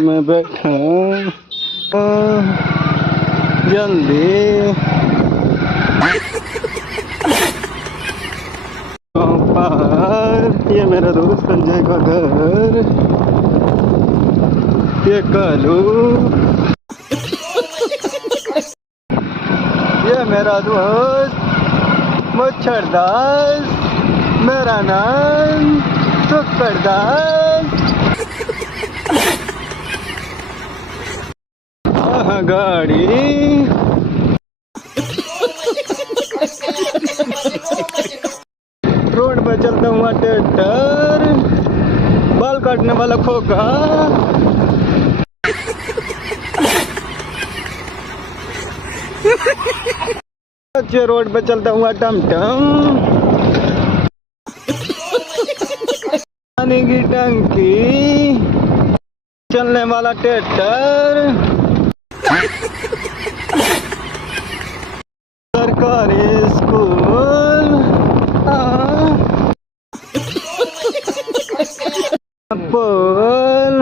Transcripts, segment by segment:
मैं बैठा जल्दी पार। ये मेरा दोस्त संजय का घर, ये कालू, ये मेरा दोस्त मच्छरदास, मेरा नाम शुक्रदास। गाड़ी रोड पे चलता हुआ ट्रैक्टर, बाल काटने वाला खोका, अच्छे रोड पे चलता हुआ टमटम, पानी की टंकी, चलने वाला ट्रैक्टर, सरकारी स्कूल, पोल,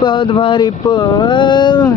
बहुत भारी पोल,